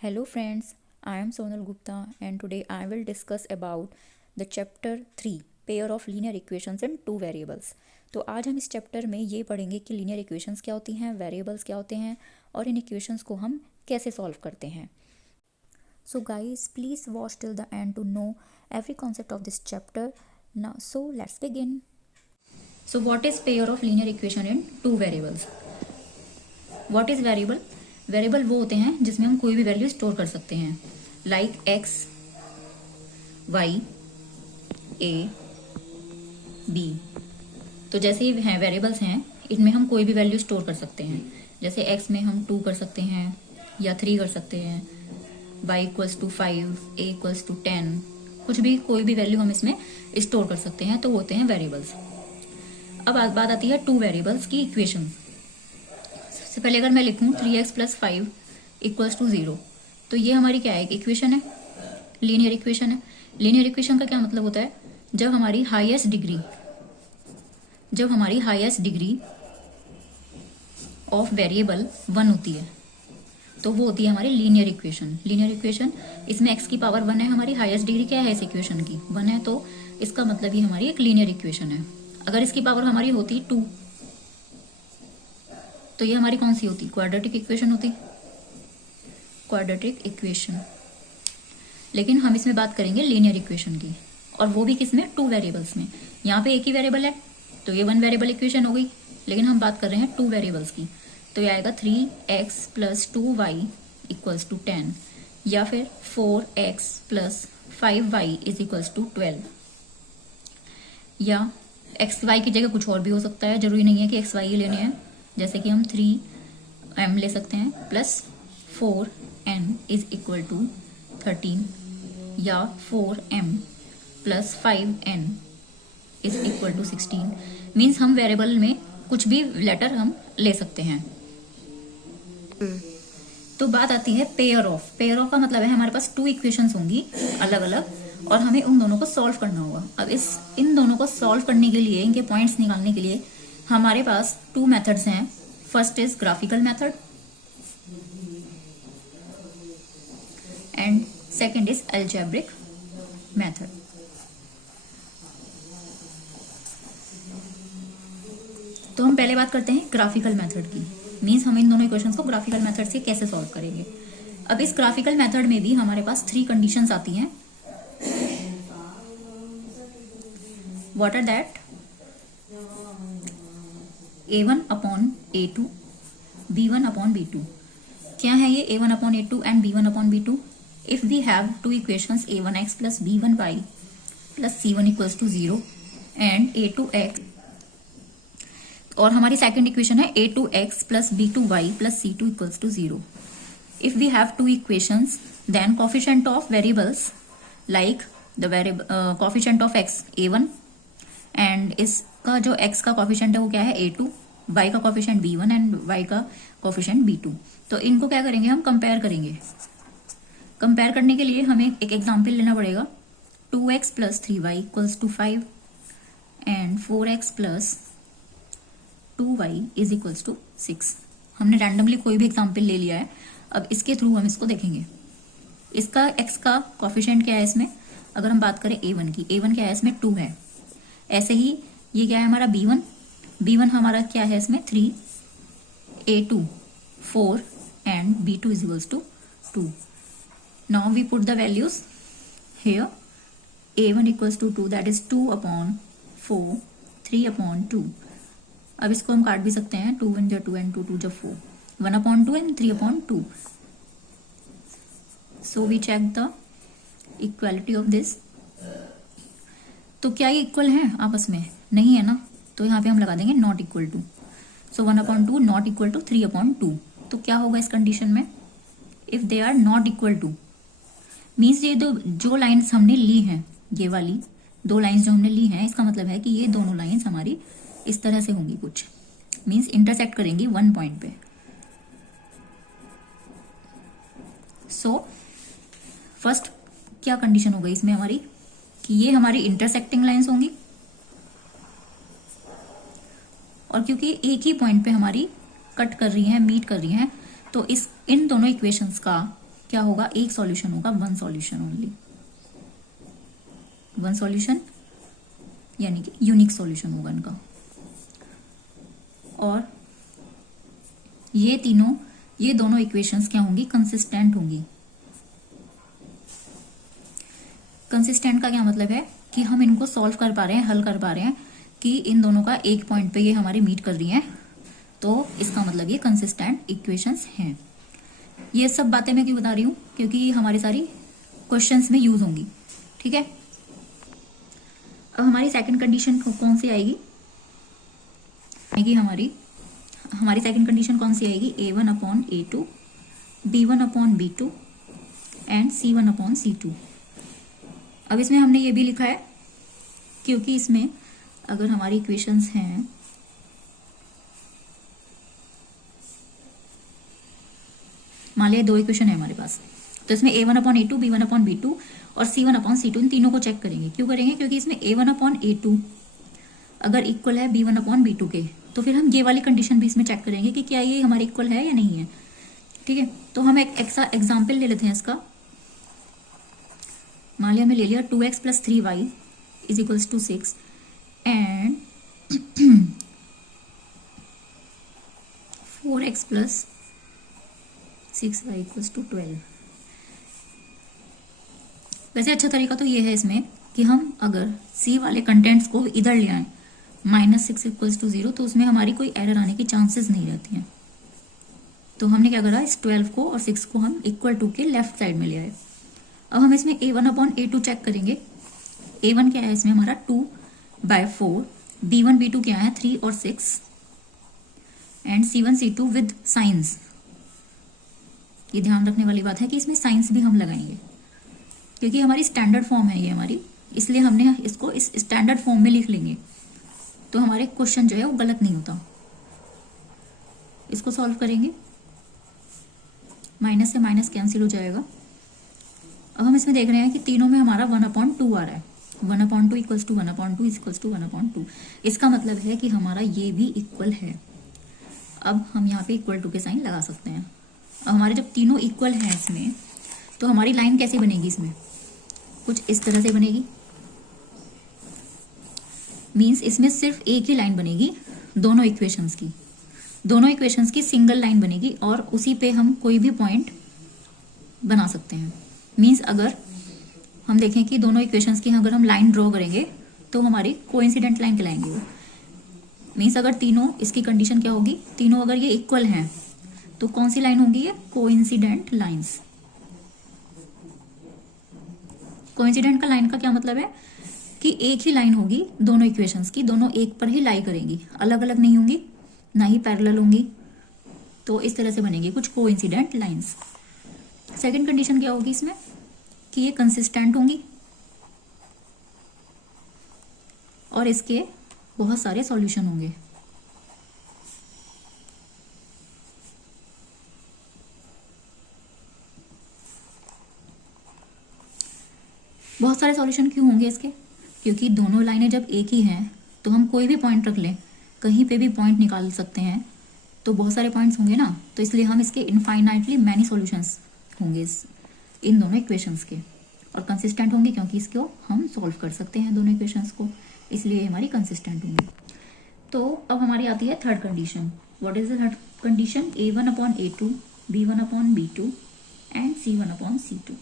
Hello friends, I am Sonal Gupta and today I will discuss about the chapter 3 pair of linear equations in two variables। तो आज हम इस chapter में ये पढ़ेंगे कि लीनियर इक्वेशंस क्या होती हैं, वेरिएबल्स क्या होते हैं और इन इक्वेशंस को हम कैसे सॉल्व करते हैं। So guys, please watch till the end to know every concept of this chapter. Now, so let's begin. So what is pair of linear equation in two variables? What is variable? Variable वो होते हैं जिसमें हम कोई भी value store कर सकते हैं, लाइक एक्स, वाई, ए, बी। तो जैसे ये हैं वेरिएबल्स हैं, इनमें हम कोई भी वैल्यू स्टोर कर सकते हैं। जैसे एक्स में हम 2 कर सकते हैं या 3 कर सकते हैं, Y equals to 5, A equals to 10, कुछ भी कोई भी वैल्यू हम इसमें स्टोर कर सकते हैं, तो वो होते हैं वेरिएबल्स। अब बात आती है टू वेरिएबल्स की इक्वेशन। सबसे पहले अगर मैं लिखूं 3x + 5 = 0, तो ये हमारी क्या है, एक इक्वेशन है, लीनियर इक्वेशन है। लीनियर इक्वेशन का क्या मतलब होता है, जब हमारी हाईएस्ट डिग्री ऑफ वेरिएबल 1 होती है, तो वो होती है हमारी लीनियर इक्वेशन। लीनियर इक्वेशन, इसमें x की पावर 1 है, हमारी हाईएस्ट डिग्री क्या है इस इक्वेशन की, 1 है, तो इसका मतलब ये हमारी एक लीनियर इक्वेशन है। अगर इसकी पावर हमारी होती 2, तो ये हमारी कौन सी होती, क्वाड्रेटिक इक्वेशन होती, क्वाड्रेटिक इक्वेशन। लेकिन हम इसमें बात करेंगे लीनियर इक्वेशन की, और वो भी किसमें, टू वेरिएबल्स में। यहाँ पे एक ही वेरिएबल है तो ये 1 वेरिएबल इक्वेशन हो गई, लेकिन हम बात कर रहे हैं टू वेरिएबल्स की, तो ये आएगा 3x + 2y = 10, या फिर 4x + 5y = 12, या एक्स वाई की जगह कुछ और भी हो सकता है, जरूरी नहीं है कि एक्स वाई ही लेने हैं। जैसे कि हम 3m ले सकते हैं प्लस 4n = 13, या 4m + 5n = 16। मीन्स हम वेरिएबल में कुछ भी लेटर हम ले सकते हैं। तो बात आती है पेयर ऑफ। पेयर ऑफ का मतलब है हमारे पास 2 इक्वेशंस होंगी अलग अलग, और हमें उन दोनों को सॉल्व करना होगा। अब इन दोनों को सॉल्व करने के लिए, इनके पॉइंट्स निकालने के लिए हमारे पास 2 मेथड्स हैं। First is graphical method and second is algebraic method. तो हम पहले बात करते हैं ग्राफिकल मेथड की। मींस हम इन दोनों इक्वेशंस को ग्राफिकल मेथड से कैसे सॉल्व करेंगे। अब इस ग्राफिकल मेथड में भी हमारे पास 3 कंडीशंस आती हैं। What are that, a1/a2, b1/b2। क्या है ये a1/a2 and b1/b2? If we have 2 equations a1x + b1y + c1 = 0 and a2x, और हमारी सेकंड इक्वेशन है a2x + b2y + c2 = 0। If we have 2 equations, then coefficient of variables like the coefficient of x a1, and इसका जो x का coefficient है वो क्या है a2, y का कोफिशिएंट b1 एंड y का कोफिशिएंट b2। तो इनको क्या करेंगे, हम कंपेयर करेंगे। कंपेयर करने के लिए हमें एक एग्जांपल लेना पड़ेगा। 2x + 3y = 5 and 4x + 2y = 6। हमने रैंडमली कोई भी एग्जांपल ले लिया है। अब इसके थ्रू हम इसको देखेंगे। इसका x का कोफिशिएंट क्या है इसमें, अगर हम बात करें a1 की, a1 क्या है इसमें 2 है। ऐसे ही ये क्या है हमारा b1 हमारा क्या है इसमें 3, a2 4 and b2 = 2। Now we put the values here. a1 = 2, that is 2/4, 3/2। अब इसको हम काट भी सकते हैं, 2 1 2 and 2 2 4, 1/2 and 3/2। So we check the equality of this. तो क्या ये इक्वल है आपस में, नहीं है ना, तो यहाँ पे हम लगा देंगे not equal to. So 1/2 not equal to 3/2। तो क्या होगा इस कंडीशन में, if they are not equal to, means ये जो लाइन्स हमने ली हैं, ये वाली 2 लाइन्स जो हमने ली हैं, इसका मतलब है कि ये दोनों लाइन्स हमारी इस तरह से होंगी, कुछ मीन्स इंटरसेक्ट करेंगी 1 पॉइंट पे। सो फर्स्ट क्या कंडीशन हो गई इसमें हमारी, कि ये हमारी इंटरसेक्टिंग लाइंस होंगी, और क्योंकि एक ही पॉइंट पे हमारी कट कर रही हैं, मीट कर रही हैं, तो इन दोनों इक्वेशंस का क्या होगा, एक सॉल्यूशन होगा, one solution only, one solution यानी कि यूनिक सॉल्यूशन होगा इनका। और ये दोनों इक्वेशंस क्या होंगी, कंसिस्टेंट होंगी। कंसिस्टेंट का क्या मतलब है कि हम इनको सॉल्व कर पा रहे हैं, हल कर पा रहे हैं कि इन दोनों का एक पॉइंट पे ये हमारे मीट कर रही हैं, तो इसका मतलब ये कंसिस्टेंट इक्वेशंस हैं। ये सब बातें मैं क्यों बता रही हूँ, क्योंकि हमारी सारी क्वेश्चंस में यूज होंगी। ठीक है, अब हमारी सेकंड कंडीशन कौन सी आएगी, हमारी सेकंड कंडीशन कौन सी आएगी, A1/A2, B1/B2 एंड C1/C2। अब इसमें हमने ये भी लिखा है क्योंकि इसमें अगर हमारी इक्वेशंस हैं, मान लिया दो इक्वेशन है हमारे पास, तो इसमें A1/A2, B1/B2 और C1/C2 इन तीनों को चेक करेंगे। क्यों करेंगे, क्योंकि इसमें A1/A2 अगर इक्वल है B1/B2 के, तो फिर हम ये वाली कंडीशन भी इसमें चेक करेंगे कि क्या ये हमारे इक्वल है या नहीं है। ठीक है, तो हम एक एग्जाम्पल ले लेते हैं इसका। मान लिया हमने ले लिया 2x + 3y = 6 and 4x + 6y = 12। वैसे अच्छा तरीका तो ये है इसमें कि हम अगर C वाले कंटेंट्स को इधर ले आए, -6 = 0, तो उसमें हमारी कोई एरर आने की चांसेस नहीं रहती हैं। तो हमने क्या करा, इस 12 को और 6 को हम =2 के लेफ्ट साइड में ले आए। अब हम इसमें A1/A2 चेक करेंगे। A1 क्या है इसमें हमारा 2/4, B1 B2 क्या है 3 और 6 and C1 C2 with science. ये ध्यान रखने वाली बात है कि इसमें साइंस भी हम लगाएंगे क्योंकि हमारी स्टैंडर्ड फॉर्म है ये हमारी, इसलिए हमने इसको इस स्टैंडर्ड फॉर्म में लिख लेंगे, तो हमारे क्वेश्चन जो है वो गलत नहीं होता। इसको सॉल्व करेंगे, माइनस से माइनस कैंसिल हो जाएगा। अब हम इसमें देख रहे हैं कि तीनों में हमारा 1/2 आ रहा है, 1/2 = 1/2 = 1/2। इसका मतलब है कि हमारा ये भी इक्वल है। अब हम यहाँ पे =2 के साइन लगा सकते हैं। अब हमारे जब तीनों इक्वल हैं इसमें, तो हमारी लाइन कैसे बनेगी, इसमें कुछ इस तरह से बनेगी। मीन्स इसमें सिर्फ एक ही लाइन बनेगी दोनों इक्वेशंस की सिंगल लाइन बनेगी और उसी पे हम कोई भी पॉइंट बना सकते हैं। मीन्स अगर हम देखें कि दोनों इक्वेशंस की अगर हम लाइन ड्रॉ करेंगे तो हमारी कोइंसिडेंट लाइन कहलाएंगे वो। मीन्स अगर तीनों, इसकी कंडीशन क्या होगी, तीनों अगर ये इक्वल हैं तो कौन सी लाइन होगी, ये कोइंसिडेंट लाइंस। कोइंसिडेंट का लाइन का क्या मतलब है कि एक ही लाइन होगी दोनों इक्वेशंस की, दोनों एक पर ही लाई करेंगी, अलग अलग नहीं होंगी, ना ही पैरेलल होंगी। तो इस तरह से बनेगी कुछ कोइंसिडेंट लाइंस। सेकंड कंडीशन क्या होगी इसमें कि ये कंसिस्टेंट होंगी और इसके बहुत सारे सॉल्यूशन होंगे। बहुत सारे सॉल्यूशन क्यों होंगे इसके, क्योंकि दोनों लाइनें जब एक ही हैं तो हम कोई भी पॉइंट रख लें, कहीं पे भी पॉइंट निकाल सकते हैं, तो बहुत सारे पॉइंट्स होंगे ना, तो इसलिए हम इसके इनफाइनाइटली मैनी सॉल्यूशंस होंगे इन दोनों इक्वेशंस के, और कंसिस्टेंट होंगे क्योंकि इसको हम सॉल्व कर सकते हैं दोनों इक्वेशंस को, इसलिए हमारी कंसिस्टेंट होंगी। तो अब हमारी आती है third condition. What is the third condition, A1/A2, B1/B2 and C1/C2।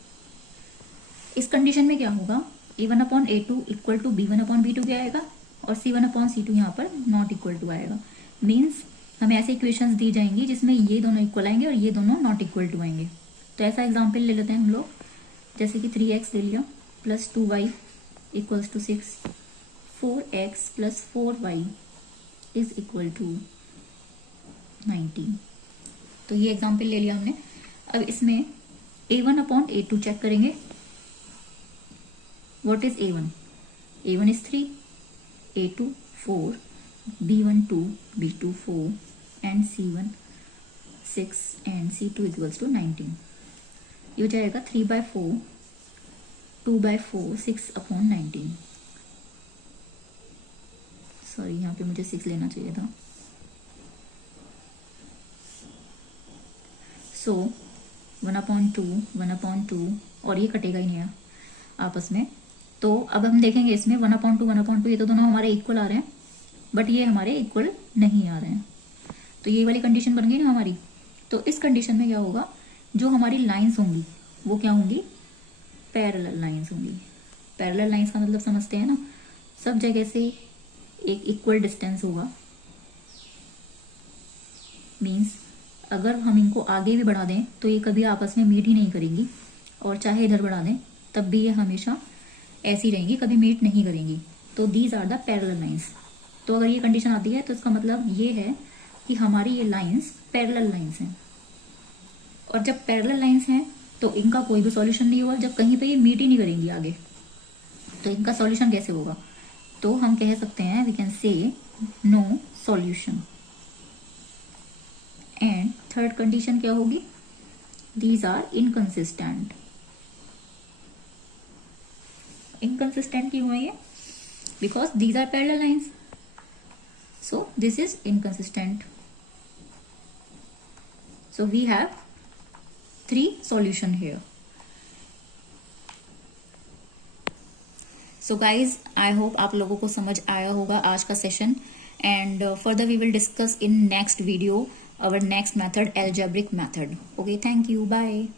इस कंडीशन में क्या होगा, A1/A2 = B1/B2 क्या आएगा और C1/C2 यहाँ पर नॉट इक्वल टू आएगा। मीन्स हमें ऐसे इक्वेशंस दी जाएंगी जिसमें ये दोनों इक्वल आएंगे और ये दोनों नॉट इक्वल टू आएंगे। तो ऐसा एग्जाम्पल ले लेते हैं हम लोग, जैसे कि 3x ले लिया + 2y = 6, 4x + 4y = 19। तो ये एग्जाम्पल ले लिया हमने। अब इसमें A1/A2 चेक करेंगे। What is A1? A1 is 3, A2 4, B1 2, B2 4 and C1 6 and C2 = 19। ये हो जाएगा 3/4, 2/4, 6/19। सॉरी, यहाँ पे मुझे 6 लेना चाहिए था। सो 1/2 1/2 और ये कटेगा ही नहीं आपस में। तो अब हम देखेंगे इसमें 1/2 1/2 ये तो दोनों हमारे इक्वल आ रहे हैं, बट ये हमारे इक्वल नहीं आ रहे हैं। तो ये वाली कंडीशन बन गई ना हमारी। तो इस कंडीशन में क्या होगा, जो हमारी लाइंस होंगी वो क्या होंगी, पैरेलल लाइंस होंगी। पैरेलल लाइंस का मतलब समझते हैं ना, सब जगह से एक इक्वल डिस्टेंस होगा। मीन्स अगर हम इनको आगे भी बढ़ा दें तो ये कभी आपस में मीट ही नहीं करेंगी, और चाहे इधर बढ़ा दें तब भी ये हमेशा ऐसी रहेंगी, कभी मीट नहीं करेंगी। तो these are the parallel lines. तो अगर ये कंडीशन आती है तो इसका मतलब ये है कि हमारी ये लाइंस पैरेलल लाइंस हैं। और जब पैरेलल लाइंस हैं तो इनका कोई भी सॉल्यूशन नहीं होगा, जब कहीं पे ये मीट ही नहीं करेंगी आगे, तो इनका सॉल्यूशन कैसे होगा। तो हम कह सकते हैं, we can say no solution. And third condition क्या होगी, दीज आर इनकंसिस्टेंट। इनकंसिस्टेंट क्यों है ये, because these are parallel lines, so this is inconsistent. So we have 3 solution here. So guys, I hope आप लोगों को समझ आया होगा आज का session, and further we will discuss in next video our next method, algebraic method. Okay, thank you, bye.